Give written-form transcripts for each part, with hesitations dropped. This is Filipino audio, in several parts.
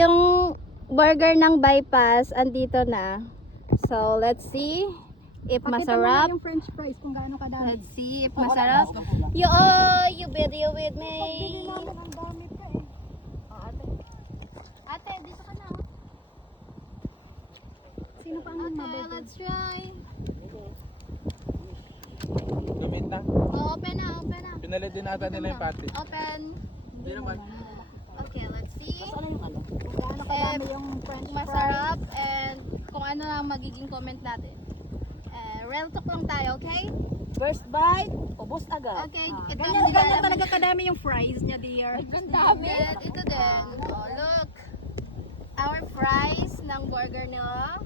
yung burger ng bypass, andito na. So, let's see if masarap. Yung french fries kung gaano kadami. Let's see if masarap. You video with me. Pagbili namin ang dami pa eh. Oh, ate, dito ka na. Oh. Sino pa ang Ate, mabebe? let's try. Gamit na. Oh, open na. Pinalit din ata nila yung pati. Open. Hindi naman. Okay, let's see. Kung gaano kadami yung french fries. Masarap and kung ano ang magiging comment natin. Real talk lang tayo, okay? First bite, ubos agad. Okay, ito Ganyan talaga kadami yung fries niya, dear. Then, ito din. Oh, look. Our fries ng burger nila.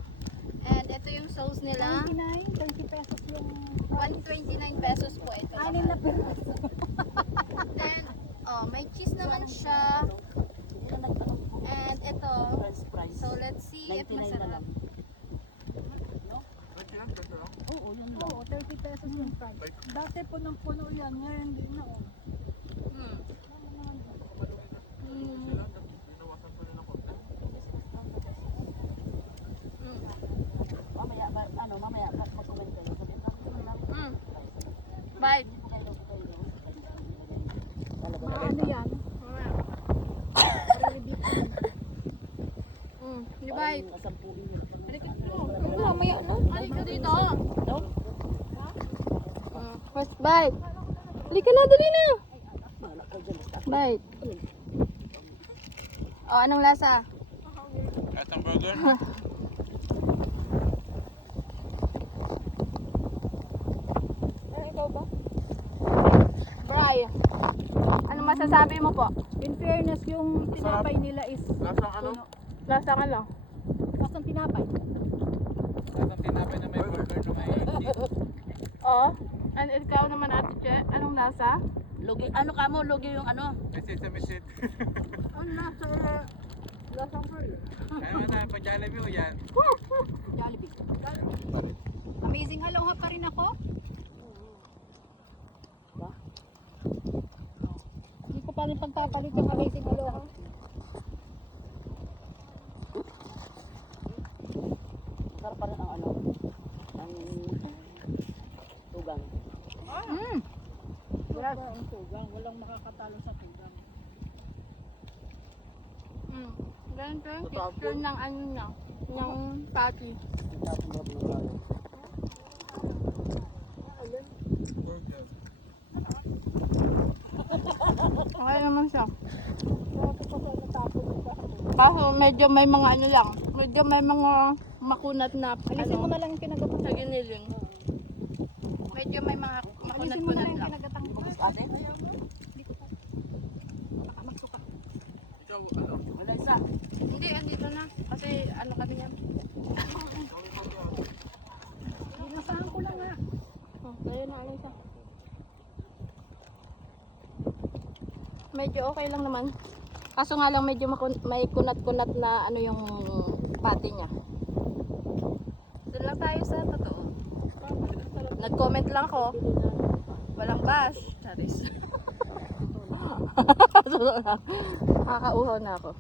And ito yung sauce nila. 29, 30 pesos yung 129 pesos po ito. anim na piraso. Then, oh, may cheese naman siya. And ito. So, let's see if masarap. Oo, 30 pesos yung fries. Dati punong-puno yan, ngayon hindi na. Hmm. Mamaya mag-comment kayo. Bye. Ano yan? Di bye. Kasampuin yun. Mamaya no? Ay, ka dito. First bite. Halika na, dali na. Bite. Oh, anong lasa? At ang burger. Ikaw ba? Bry. Ano masasabi mo po? In fairness, yung tinapay nila is Lasang ano? Lasa ka lang. lasang tinapay. Lasang tinapay na may burger na may cheese. Oo. And ikaw naman ate Che, anong lasa? Lugi, ano ka mo? Lugi yung ano? May sesame seed. Ang lasa? Lasang burger. Kaya nga na, pag-Jollibee mo yan. Jollibee. Amazing aloha pa rin ako. Hindi ko pa rin pagpapalit yung amazing aloha. Sarap pa rin ang ano? Ang tugang. Yes. Ang tugang. Walang makakatalo sa tugang. Ganito yung texture ng ano niya, ng patty. Burger. Okay naman siya. Kaso medyo may mga ano lang, medyo may mga makunat na Alisin mo ano, na lang yung pinagapang. sa giniling. Medyo may mga Alisin mo na makunat-kunat lang yung lang. pinagatang. Ikaw, ano? Wala isa. Hindi, andito na. Kasi ano kami yan. Binasahan ko lang nga. Oh, kaya na alay siya. Medyo okay lang naman. Kaso nga lang medyo may kunat-kunat na ano yung patty niya. Doon lang tayo sa totoo. Nag-comment lang ako. Walang bash. Charis. Nakakauhaw na ako.